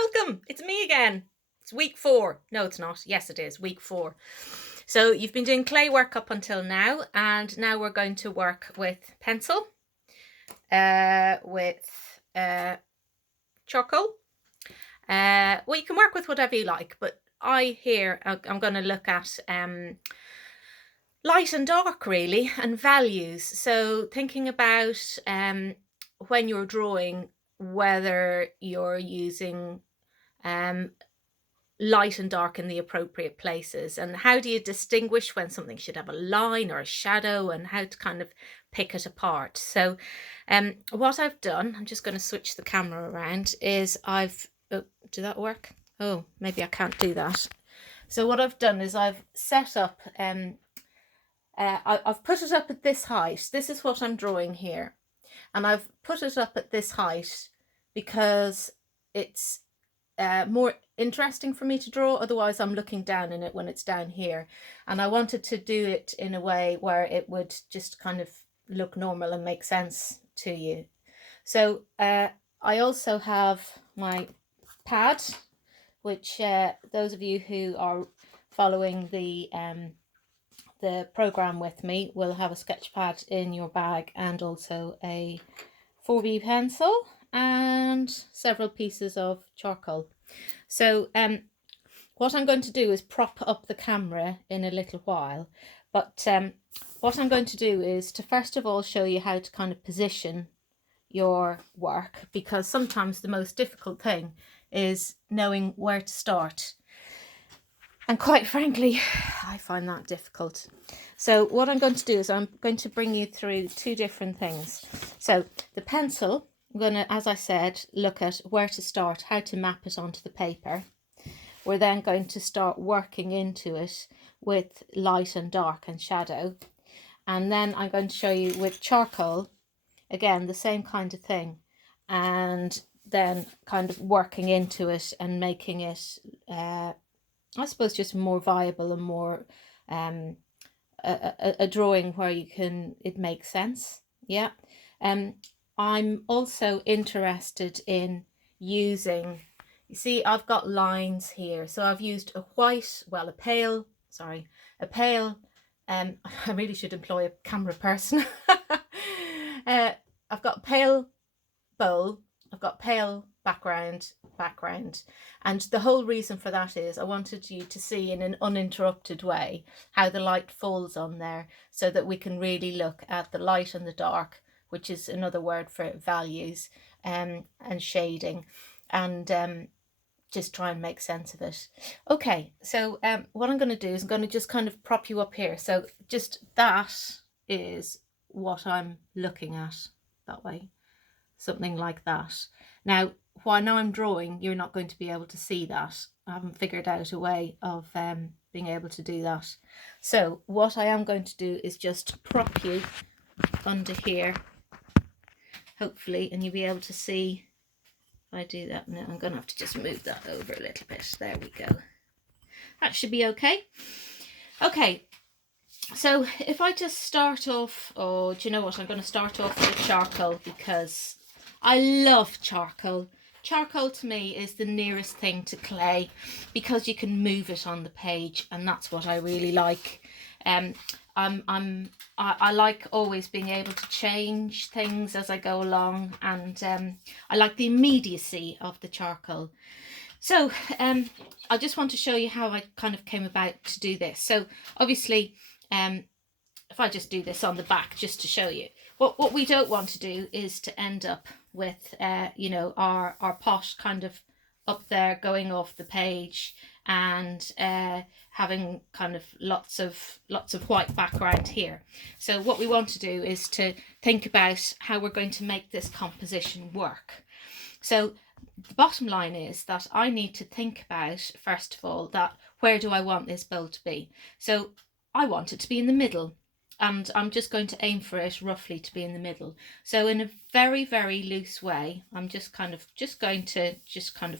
welcome. It's me again. It's week 4. No, it's not. Yes, it is week 4. So you've been doing clay work up until now, and now we're going to work with pencil, with charcoal. Well, you can work with whatever you like, but I'm going to look at light and dark, really, and values. So thinking about when you're drawing, whether you're using light and dark in the appropriate places, and how do you distinguish when something should have a line or a shadow, and how to kind of pick it apart. So what I've done, I'm just going to switch the camera around, is did that work? Oh, maybe I can't do that. So what I've done is I've set up I've put it up at this height. This is what I'm drawing here, and I've put it up at this height because it's more interesting for me to draw. Otherwise I'm looking down in it when it's down here, and I wanted to do it in a way where it would just kind of look normal and make sense to you. So I also have my pad, which those of you who are following the program with me will have a sketch pad in your bag, and also a 4B pencil and several pieces of charcoal. So what I'm going to do is prop up the camera in a little while, but what I'm going to do is to first of all show you how to kind of position your work, because sometimes the most difficult thing is knowing where to start. And quite frankly, I find that difficult. So what I'm going to do is I'm going to bring you through 2 different things. So the pencil, I'm going to, as I said, look at where to start, how to map it onto the paper. We're then going to start working into it with light and dark and shadow. And then I'm going to show you with charcoal, again, the same kind of thing. And then kind of working into it and making it, I suppose, just more viable and more a drawing where it makes sense. Yeah. I'm also interested in using, you see, I've got lines here. So I've used a pale, I really should employ a camera person. I've got pale bowl, I've got pale background, and the whole reason for that is I wanted you to see in an uninterrupted way how the light falls on there, so that we can really look at the light and the dark, which is another word for values, and shading, and just try and make sense of it. Okay, so what I'm going to do is I'm going to just kind of prop you up here. So just that is what I'm looking at, that way, something like that. Now, while I'm drawing, you're not going to be able to see that. I haven't figured out a way of being able to do that. So what I am going to do is just prop you under here, hopefully, and you'll be able to see. If I do that now, I'm going to have to just move that over a little bit. There we go. That should be okay. Okay, so if I just start off, do you know what? I'm going to start off with charcoal, because I love charcoal. Charcoal to me is the nearest thing to clay, because you can move it on the page, and that's what I really like. I like always being able to change things as I go along, and I like the immediacy of the charcoal. So I just want to show you how I kind of came about to do this. So obviously, if I just do this on the back just to show you, what we don't want to do is to end up with our pot kind of up there going off the page, and having kind of lots of white background here. So what we want to do is to think about how we're going to make this composition work. So the bottom line is that I need to think about, first of all, that where do I want this bowl to be? So I want it to be in the middle, and I'm just going to aim for it roughly to be in the middle. So in a very, very loose way, I'm just going to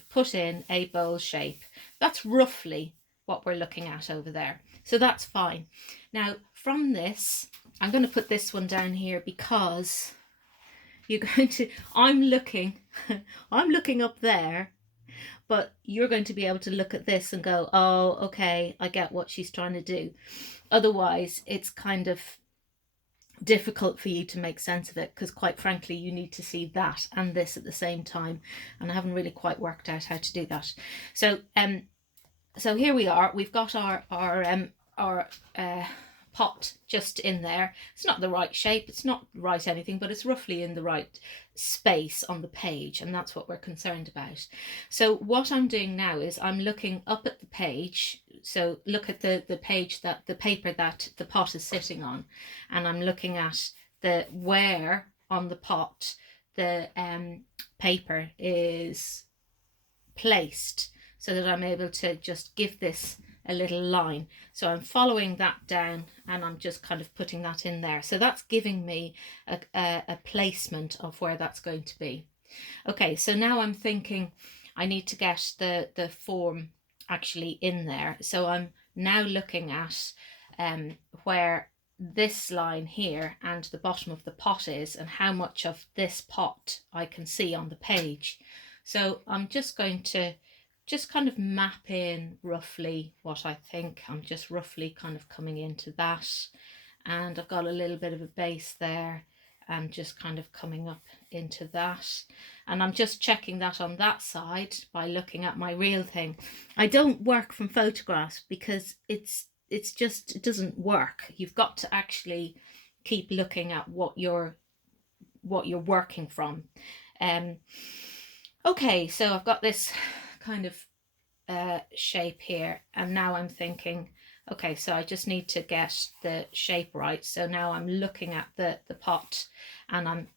put in a bowl shape. That's roughly what we're looking at over there. So that's fine. Now from this, I'm going to put this one down here, because I'm looking up there, but you're going to be able to look at this and go, oh, okay, I get what she's trying to do. Otherwise, it's kind of difficult for you to make sense of it, because quite frankly you need to see that and this at the same time, and I haven't really quite worked out how to do that. So here we are, we've got our pot just in there. It's not the right shape, it's not right anything, but it's roughly in the right space on the page, and that's what we're concerned about. So what I'm doing now is I'm looking up at the page. So look at the page, that the paper that the pot is sitting on, and I'm looking at the where on the pot the paper is placed, so that I'm able to just give this a little line. So I'm following that down and I'm just kind of putting that in there. So that's giving me a placement of where that's going to be. Okay, so now I'm thinking I need to get the form actually in there. So I'm now looking at where this line here and the bottom of the pot is, and how much of this pot I can see on the page. So I'm just going to kind of map in roughly what I think. I'm just roughly kind of coming into that, and I've got a little bit of a base there and just kind of coming up into that, and I'm just checking that on that side by looking at my real thing. I don't work from photographs because it's just, it doesn't work. You've got to actually keep looking at what you're working from. Okay, so I've got this kind of shape here, and now I'm thinking, okay, so I just need to get the shape right. So now I'm looking at the pot, and I'm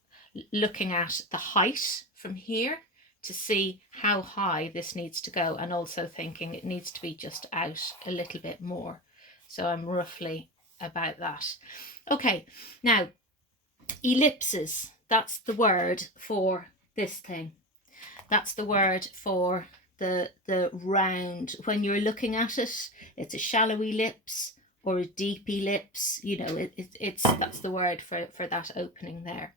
looking at the height from here to see how high this needs to go, and also thinking it needs to be just out a little bit more. So I'm roughly about that. Okay, now ellipses, that's the word for this thing. That's the word for the round. When you're looking at it, it's a shallow ellipse or a deep ellipse, you know, that's the word for that opening there.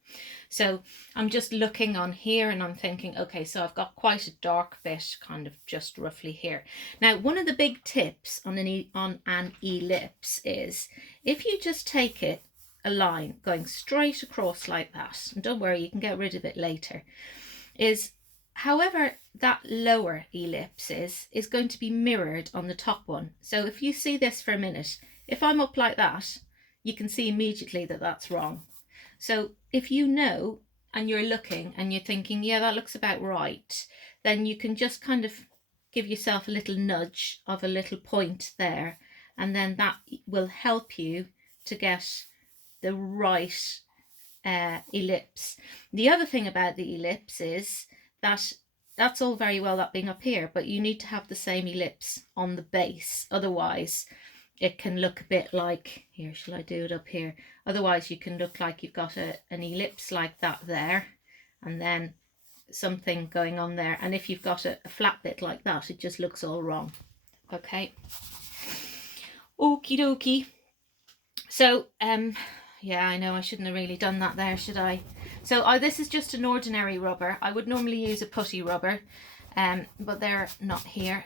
So I'm just looking on here and I'm thinking, okay, so I've got quite a dark bit kind of just roughly here. Now, one of the big tips on an ellipse is if you just take it a line going straight across like that, and don't worry, you can get rid of it later, is however that lower ellipse is going to be mirrored on the top one. So if you see this for a minute, if I'm up like that, you can see immediately that that's wrong. So if you know, and you're looking and you're thinking, yeah, that looks about right, then you can just kind of give yourself a little nudge of a little point there, and then that will help you to get the right ellipse. The other thing about the ellipse is that's all very well, that being up here, but you need to have the same ellipse on the base. Otherwise it can look a bit like, here, shall I do it up here? Otherwise you can look like you've got an ellipse like that there, and then something going on there, and if you've got a flat bit like that, it just looks all wrong. Okay, okie dokie. So yeah, I know I shouldn't have really done that there, should I? So this is just an ordinary rubber. I would normally use a putty rubber, but they're not here.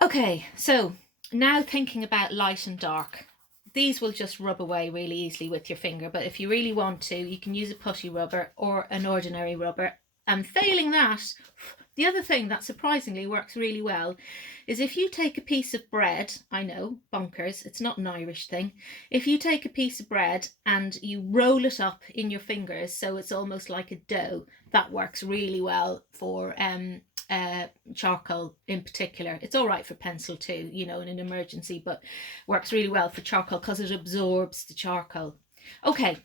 Okay, so now thinking about light and dark. These will just rub away really easily with your finger, but if you really want to, you can use a putty rubber or an ordinary rubber. And failing that, the other thing that surprisingly works really well is if you take a piece of bread, I know, bonkers, it's not an Irish thing. If you take a piece of bread and you roll it up in your fingers so it's almost like a dough, that works really well for charcoal in particular. It's all right for pencil too, you know, in an emergency, but works really well for charcoal because it absorbs the charcoal. Okay,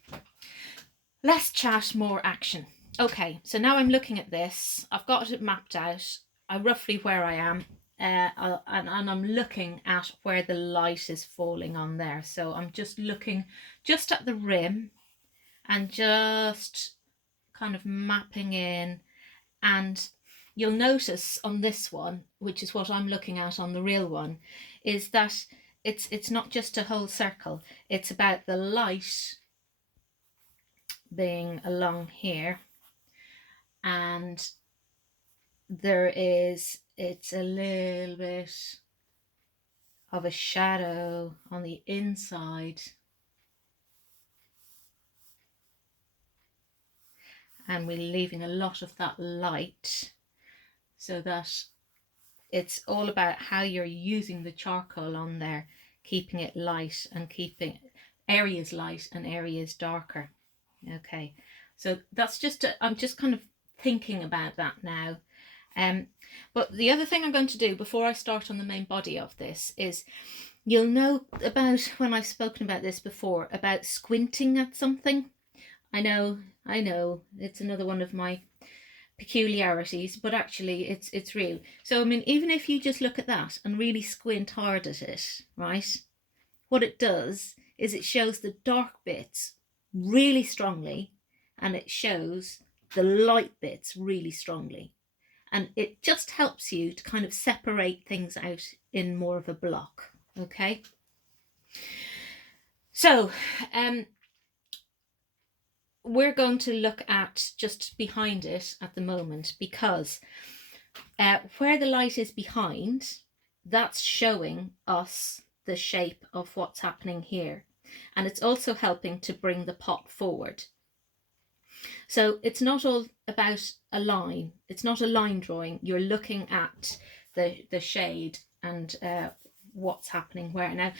less chat, more action. Okay, so now I'm looking at this. I've got it mapped out. Roughly where I am, and I'm looking at where the light is falling on there. So I'm just looking just at the rim and just kind of mapping in. And you'll notice on this one, which is what I'm looking at on the real one, is that it's not just a whole circle. It's about the light being along here. and it's a little bit of a shadow on the inside, and we're leaving a lot of that light, so that it's all about how you're using the charcoal on there, keeping it light and keeping areas light and areas darker. Okay, so that's just I'm just kind of thinking about that now. But the other thing I'm going to do before I start on the main body of this is, you'll know about, when I've spoken about this before, about squinting at something. I know, it's another one of my peculiarities, but actually it's real. So I mean, even if you just look at that and really squint hard at it, right, what it does is it shows the dark bits really strongly, and it shows the light bits really strongly, and it just helps you to kind of separate things out in more of a block. Okay, so we're going to look at just behind it at the moment, because where the light is behind, that's showing us the shape of what's happening here, and it's also helping to bring the pot forward. So it's not all about a line, it's not a line drawing, you're looking at the shade and what's happening where. Now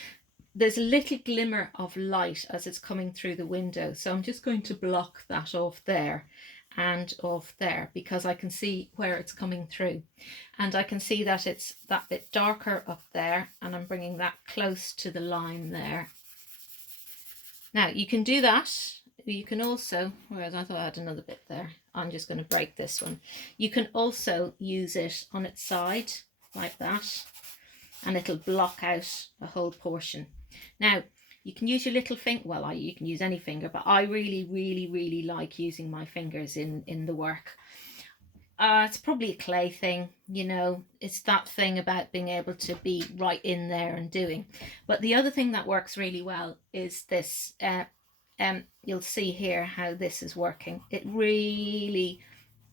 there's a little glimmer of light as it's coming through the window, so I'm just going to block that off there and off there, because I can see where it's coming through, and I can see that it's that bit darker up there, and I'm bringing that close to the line there. Now you can do that. You can also, whereas I thought I had another bit there, I'm just going to break this one. You can also use it on its side like that, and it'll block out a whole portion. Now you can use your little finger, well, you can use any finger, but I really like using my fingers in the work. It's probably a clay thing, you know, it's that thing about being able to be right in there and doing. But the other thing that works really well is this. You'll see here how this is working. It really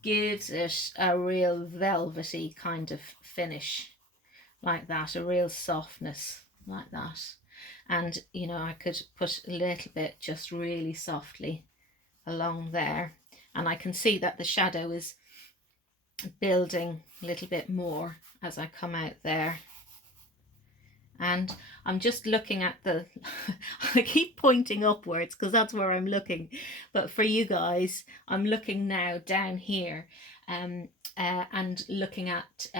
gives it a real velvety kind of finish, like that, a real softness like that. And you know, I could put a little bit just really softly along there, and I can see that the shadow is building a little bit more as I come out there. And I'm just looking at the I keep pointing upwards because that's where I'm looking, but for you guys I'm looking now down here, and looking at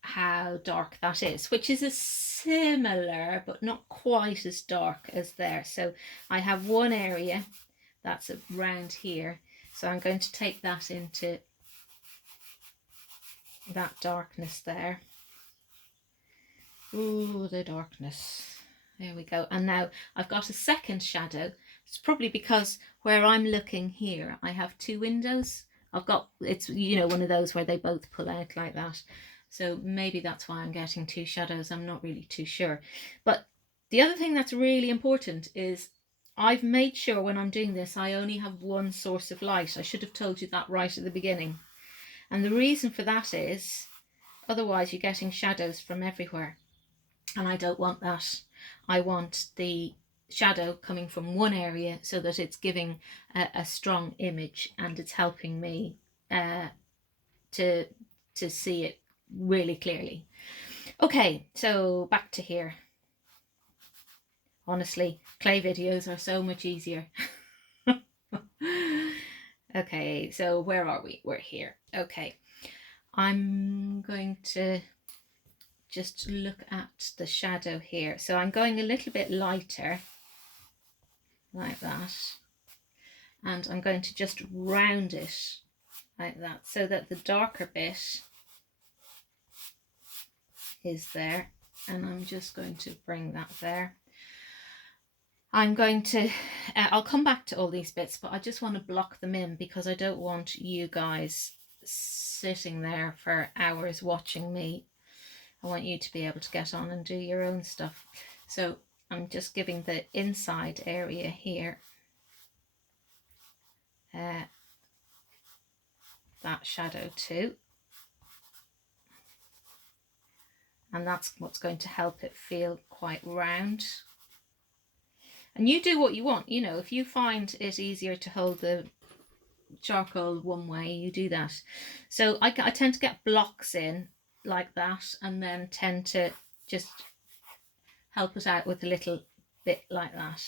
how dark that is, which is a similar but not quite as dark as there. So I have one area that's around here, so I'm going to take that into that darkness there. Ooh, the darkness. There we go. And now I've got a second shadow. It's probably because where I'm looking here, I have two windows. I've got, it's, you know, one of those where they both pull out like that. So maybe that's why I'm getting two shadows. I'm not really too sure. But the other thing that's really important is I've made sure when I'm doing this, I only have one source of light. I should have told you that right at the beginning. And the reason for that is, otherwise you're getting shadows from everywhere. And I don't want that. I want the shadow coming from one area so that it's giving a strong image, and it's helping me to see it really clearly. Okay, so back to here. Honestly, clay videos are so much easier. Okay, so where are we? We're here. Okay, I'm going to just look at the shadow here. So I'm going a little bit lighter like that, and I'm going to just round it like that so that the darker bit is there, and I'm just going to bring that there. I'm going to I'll come back to all these bits, but I just want to block them in because I don't want you guys sitting there for hours watching me. I want you to be able to get on and do your own stuff. So I'm just giving the inside area here that shadow too. And that's what's going to help it feel quite round. And you do what you want, you know, if you find it easier to hold the charcoal one way, you do that. So I tend to get blocks in like that, and then tend to just help it out with a little bit like that.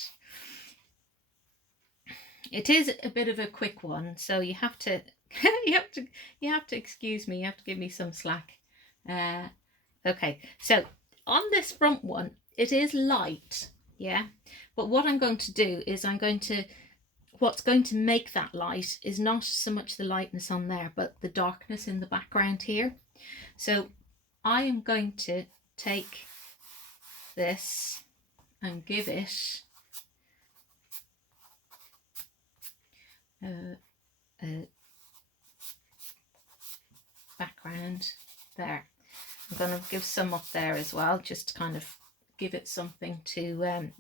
It is a bit of a quick one, so you have to you have to excuse me, you have to give me some slack. Okay, so on this front one, it is light, yeah, but what I'm going to do is what's going to make that light is not so much the lightness on there, but the darkness in the background here. So I am going to take this and give it a background there. I'm going to give some up there as well, just to kind of give it something to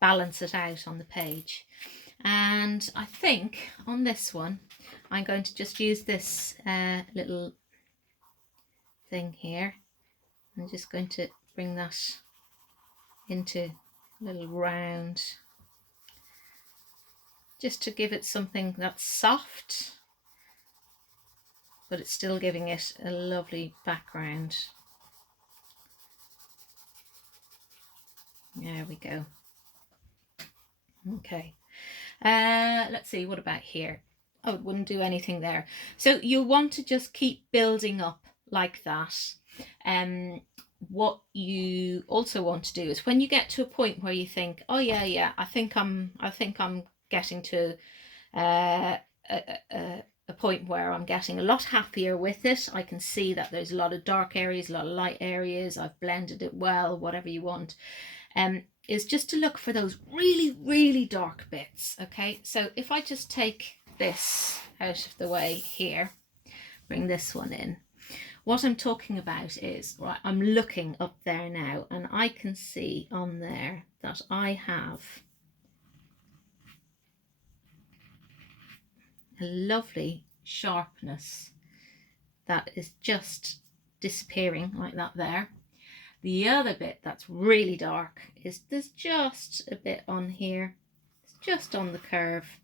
balance it out on the page. And I think on this one I'm going to just use this little thing here. I'm just going to bring that into a little round, just to give it something that's soft, but it's still giving it a lovely background. There we go. Okay, let's see, what about here? Oh, it wouldn't do anything there. So you'll want to just keep building up like that. What you also want to do is when you get to a point where you think, oh yeah, I think I'm getting to a point where I'm getting a lot happier with it. I can see that there's a lot of dark areas, a lot of light areas, I've blended it well, whatever you want. Is just to look for those really, really dark bits. Okay, so if I just take this out of the way here, bring this one in, what I'm talking about is, right, I'm looking up there now and I can see on there that I have a lovely sharpness that is just disappearing like that there. The other bit that's really dark is there's just a bit on here. It's just on the curve.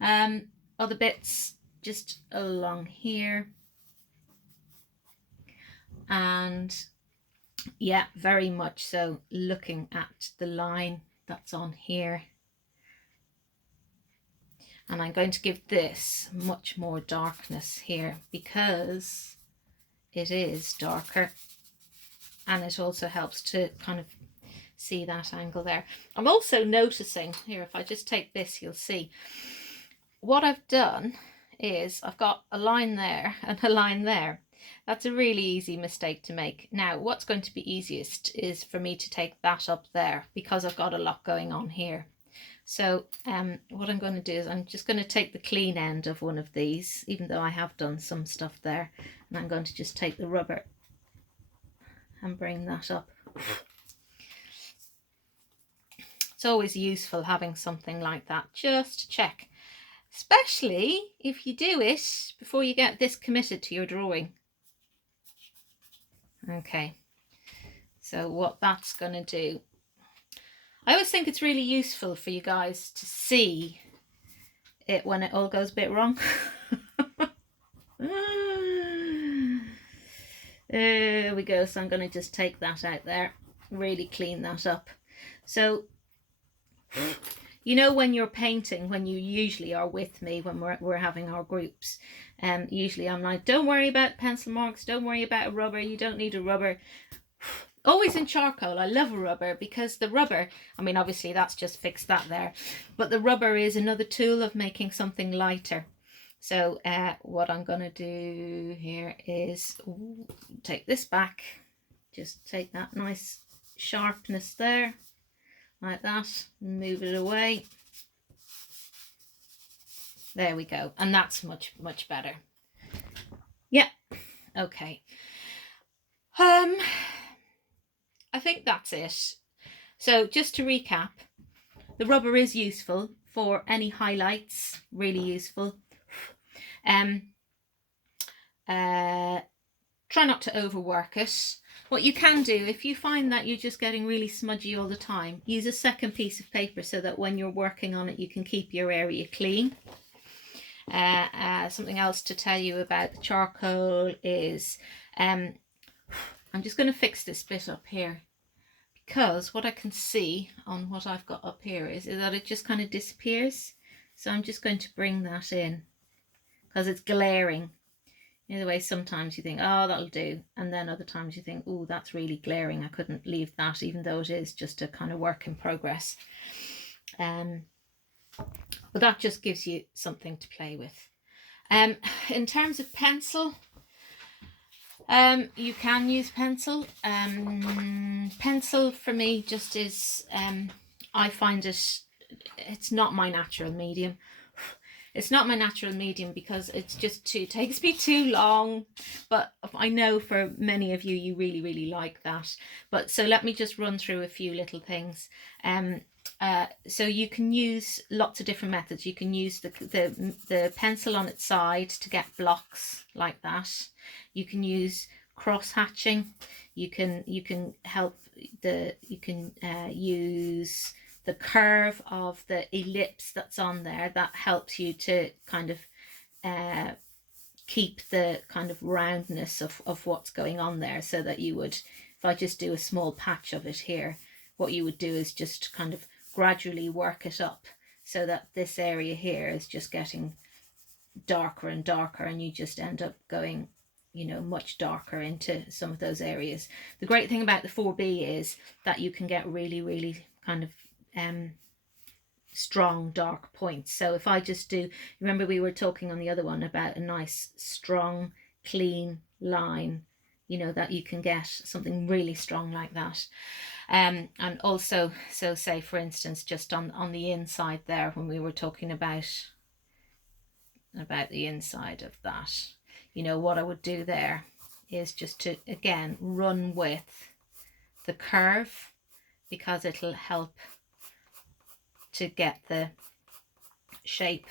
Other bits just along here. And yeah, very much so looking at the line that's on here. And I'm going to give this much more darkness here because it is darker. And it also helps to kind of see that angle there. I'm also noticing here, if I just take this, you'll see what I've done is I've got a line there and a line there. That's a really easy mistake to make. Now, what's going to be easiest is for me to take that up there because I've got a lot going on here. So what I'm going to do is I'm just going to take the clean end of one of these, even though I have done some stuff there, and I'm going to just take the rubber and bring that up. It's always useful having something like that just to check, especially if you do it before you get this committed to your drawing. Okay, so what that's going to do, I always think it's really useful for you guys to see it when it all goes a bit wrong. There we go. So I'm going to just take that out there, really clean that up. So, you know, when you're painting, when you usually are with me, when we're having our groups, usually I'm like, don't worry about pencil marks, don't worry about a rubber, you don't need a rubber. Always in charcoal, I love a rubber because the rubber, I mean, obviously that's just fixed that there, but the rubber is another tool of making something lighter. So what I'm going to do here is take this back, just take that nice sharpness there, like that, move it away. There we go. And that's much, much better. Yeah. Okay. I think that's it. So just to recap, the rubber is useful for any highlights, really useful. Try not to overwork it. What you can do, if you find that you're just getting really smudgy all the time, use a second piece of paper so that when you're working on it, you can keep your area clean. Something else to tell you about the charcoal is, I'm just going to fix this bit up here, because what I can see on what I've got up here is that it just kind of disappears. So I'm just going to bring that in because it's glaring. Either way, sometimes you think, oh, that'll do. And then other times you think, oh, that's really glaring. I couldn't leave that, even though it is just a kind of work in progress. But that just gives you something to play with. In terms of pencil, you can use pencil. Pencil for me just is, I find it's not my natural medium. It's not my natural medium because it's just takes me too long. But I know for many of you, you really, really like that. But so let me just run through a few little things. So you can use lots of different methods. You can use the pencil on its side to get blocks like that. You can use cross hatching. You can use the curve of the ellipse that's on there. That helps you to kind of keep the kind of roundness of what's going on there, so that you would, if I just do a small patch of it here, what you would do is just kind of gradually work it up so that this area here is just getting darker and darker, and you just end up going, you know, much darker into some of those areas. The great thing about the 4B is that you can get really, really kind of strong dark points. So if I just do, remember we were talking on the other one about a nice strong clean line, you know, that you can get something really strong like that. And also, so say for instance, just on the inside there, when we were talking about the inside of that, you know, what I would do there is just to again run with the curve, because it'll help to get the shape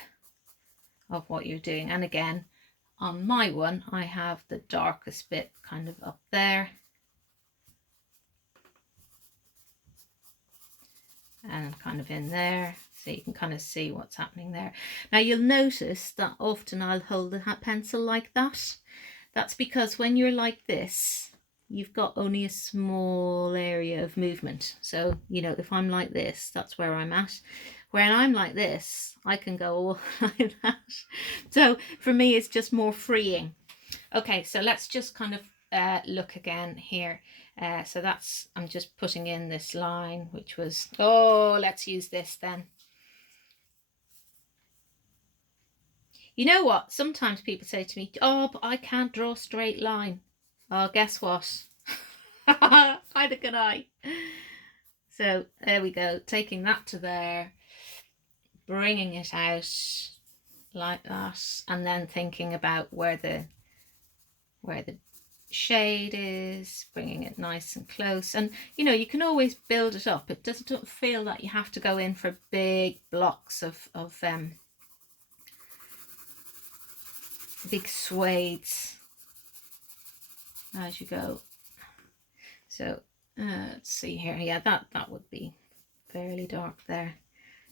of what you're doing. And again, on my one, I have the darkest bit kind of up there, and kind of in there, so you can kind of see what's happening there. Now you'll notice that often I'll hold the pencil like that. That's because when you're like this, you've got only a small area of movement. So, you know, if I'm like this, that's where I'm at. When I'm like this, I can go all like that. So for me, it's just more freeing. Okay, so let's just kind of look again here. So that's, I'm just putting in this line, which was, oh, let's use this then. You know what? Sometimes people say to me, oh, but I can't draw a straight line. Oh, guess what? Neither can I. So there we go, taking that to there, bringing it out like that, and then thinking about where the shade is, bringing it nice and close. And you know, you can always build it up. It doesn't feel that you have to go in for big blocks of big swathes as you go. So let's see here. Yeah, that would be fairly dark there.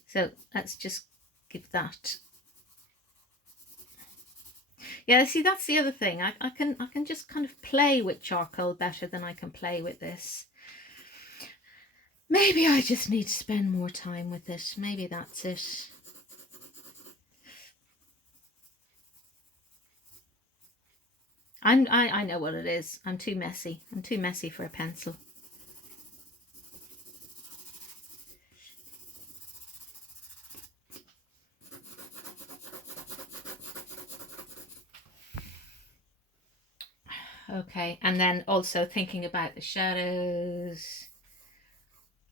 So let's just give that. Yeah, see, that's the other thing. I can just kind of play with charcoal better than I can play with this. Maybe I just need to spend more time with it. Maybe that's it. I know what it is. I'm too messy. I'm too messy for a pencil. Okay, and then also thinking about the shadows,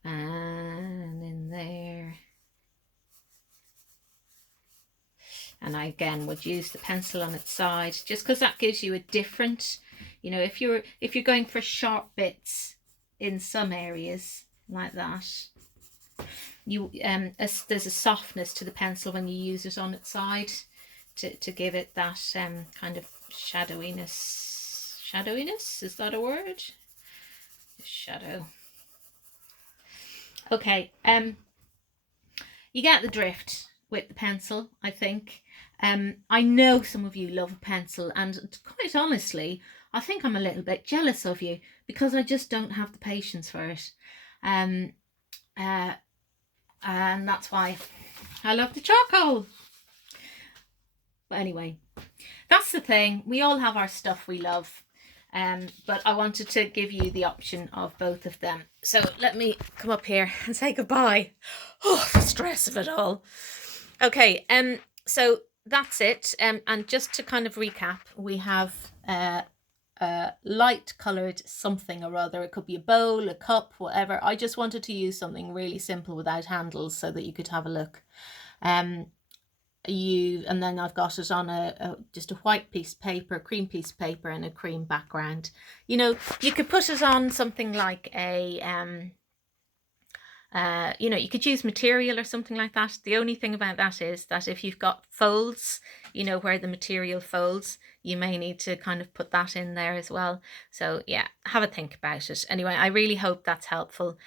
and in there. And I again would use the pencil on its side, just because that gives you a different, you know, if you're going for sharp bits in some areas like that, you there's a softness to the pencil when you use it on its side to give it that kind of shadowiness. Shadowiness, is that a word? Shadow. Okay, you get the drift with the pencil, I think. I know some of you love a pencil, and quite honestly, I think I'm a little bit jealous of you because I just don't have the patience for it. And that's why I love the charcoal. But anyway, that's the thing. We all have our stuff we love. But I wanted to give you the option of both of them. So let me come up here and say goodbye. Oh, the stress of it all. Okay, so that's it. And just to kind of recap, we have light coloured something or other. It could be a bowl, a cup, whatever. I just wanted to use something really simple without handles so that you could have a look. And then I've got it on just a white piece of paper, cream piece of paper, and a cream background. You know, you could put it on something like a you could use material or something like that. The only thing about that is that if you've got folds, where the material folds, you may need to kind of put that in there as well. So yeah, have a think about it. Anyway, I really hope that's helpful.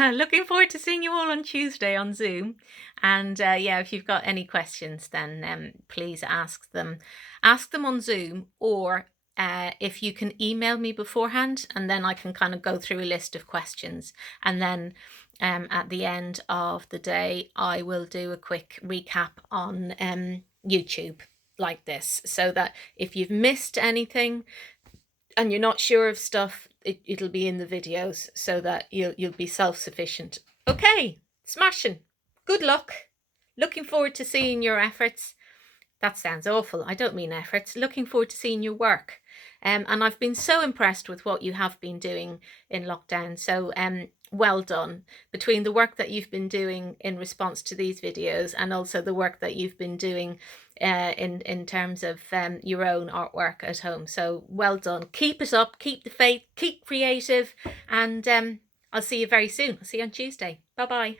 Looking forward to seeing you all on Tuesday on Zoom. And yeah, if you've got any questions, then please ask them on Zoom, or if you can email me beforehand, and then I can kind of go through a list of questions, and then at the end of the day I will do a quick recap on YouTube like this, so that if you've missed anything and you're not sure of stuff, it'll be in the videos, so that you'll be self-sufficient. Okay, smashing. Good luck. Looking forward to seeing your efforts. That sounds awful. I don't mean efforts. Looking forward to seeing your work. And I've been so impressed with what you have been doing in lockdown. So well done. Between the work that you've been doing in response to these videos, and also the work that you've been doing in terms of your own artwork at home. So well done. Keep it up. Keep the faith. Keep creative. And I'll see you very soon. I'll see you on Tuesday. Bye-bye.